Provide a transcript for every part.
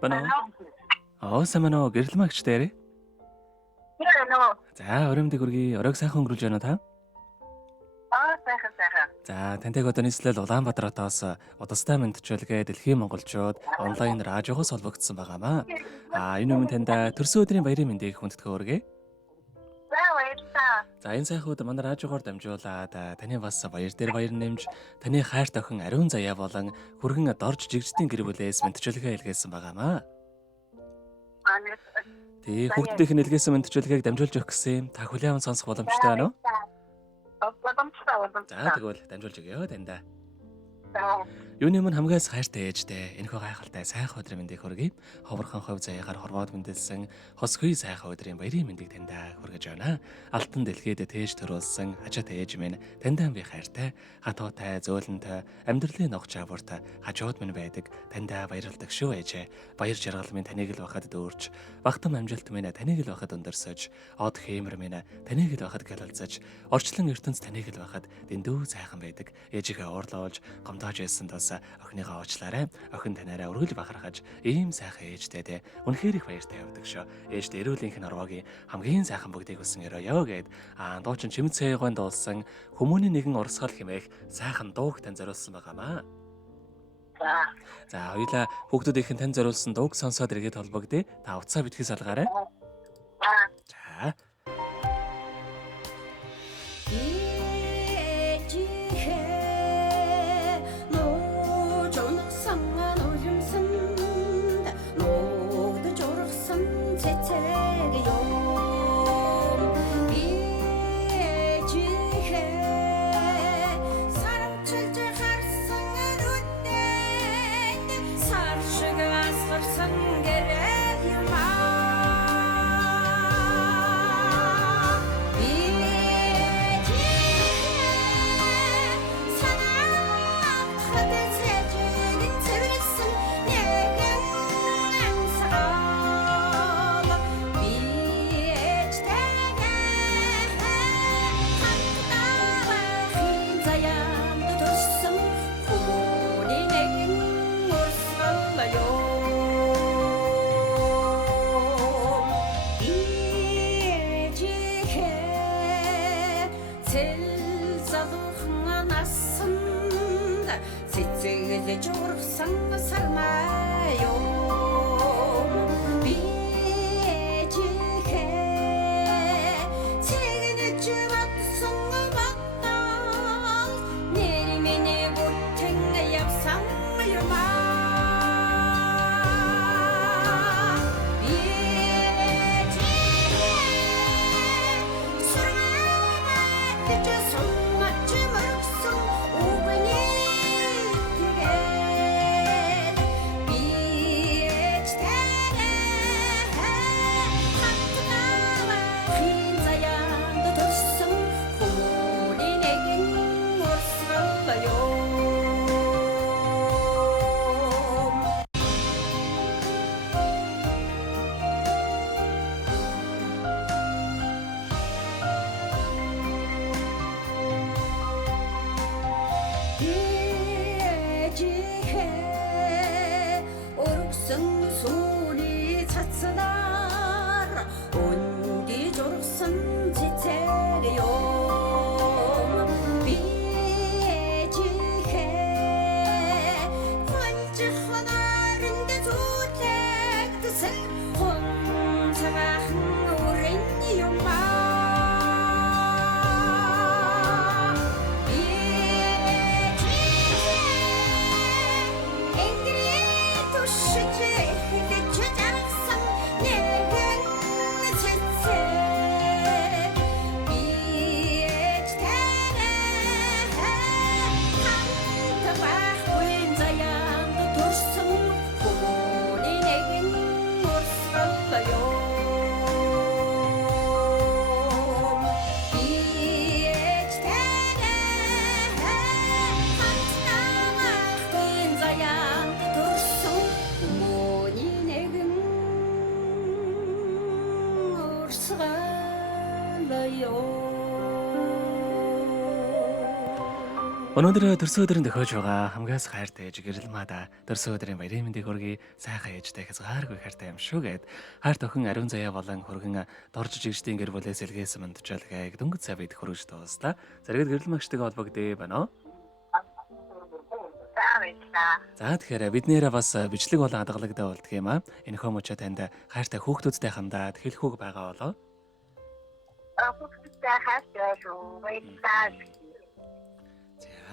Бано. Сайн гэрэл магч дээр. За, өрөөмдөг хүргэе. Оройг сайхан өнгөрүүлж байна уу та? Сайхан. За, тантай одоо нийслэл Улаанбаатар хотоос удастай мэдчилгээ дэлхийн монголчууд онлайн радиогоос холбогдсон байгаамаа. Энэ өмнө танд төрсөн өдрийн баярын мэндийг хүндэтгэн хүргэе. За, энэ сайхан өдөр манай радиогоор дамжуулаад таны бас баяр дээр баяр нэмж, таны хайрт охин Ариун Заяа болон хүргэн дорж жигждийн гэр бүлээс мэдчилгээ илгээсэн байгаамаа. Тэгээ хүүхдүүдийн илгээсэн мэдчилгээг дамжуулж өгөх гэсэн юм. Та хүлээвэн сонсох боломжтой байна уу? За, тэгвэл дамжуулж өгье тандаа. Юуны өмнө хамгаас хайртай ээжтэй энэхүү гайхалтай сайхан өдрийн мэндийг хүргэе. Ховорхон хувь заяагаар хорвоод мэндэлсэн хосгүй сайхан өдрийн баярын мэндийг тандаа хүргэж байна. Алтан дэлхийд тээж төрүүлсэн хажаатай ээж минь тандаа би хайртай, хатуутай, зөөлөнтэй, амьдралын ногч авууртай хажууд минь байдаг. Тандаа баярлалдаг шүү ээжээ. Баяр жаргал минь таныг л бахад дүүрч, багтам амжилт минь таныг л бахад өндөрсөж, од хэмэр минь таныг л бахад гэлэлцэж, орчлон ертөнц таныг л бахад дэндүү сайхан байдаг. Ээжигээ уурлуулж гомдоож байсан тус охиныгоо уучлаарай. Охин танаараа өргөл бахархаж ийм сайхан ээжтэй үнэхээр их баяртай явдаг шүү. Ээжтэй эрүүлийнх нь орвогийн хамгийн сайхан бүгдийг хүсэн өрөөё гэд дуучин Чимэд Цэйгонд дуулсан Хүмүүний нэгэн урсгал хэмээх сайхан дууг тань зориулсан байгаамаа. За, хоёулаа хүүхдүүдийнх нь тань зориулсан дууг сонсоод иргэд холбогдъё. Та утсаа битгий салгаарай. За. Өнөөдөр төрсөн өдрийн төхөөж байгаа хамгаас хайртай ээж гэрэл мада төрсөн өдрийн баярын мэндийг хүргэе. Сайхан ээжтэй хязгааргүй хайртай юм шүү гэд хайрт охин ариун заяа болон хөргөн дорж жигчдийн гэр бүлээс илгээсэн мандчаалгайг дөнгөж сая бид хүргэж дуустаа. Зэрэгт гэрэл магчтайгаа холбогдъё байна уу? За тэгэхээр бид нэрээ бас бичлэг болон хадгалагтай болдго юм аа. Энэхөө мөчөө танд хайртай хүүхдүүдтэй хандаад хэлэхүүг байгаа болоо. Хүүхдүүдтэй хайртай шүү.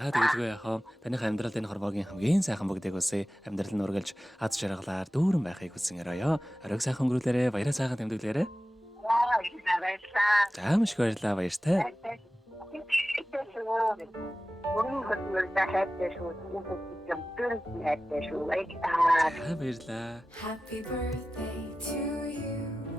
За тэгэлгүй яхаа таних амьдралд энэ хорвоогийн хамгийн сайхан бүгдийг үсэ амьдрал нь үргэлж аз жаргалаар дүүрэн байхыг хүсэн өрөөё. Оройг сайхан өнгөрүүлээрэ, баяраа сайхан тэмдэглээрэ. За маш их баярлалаа баяртай. За баярлалаа. Happy birthday to you.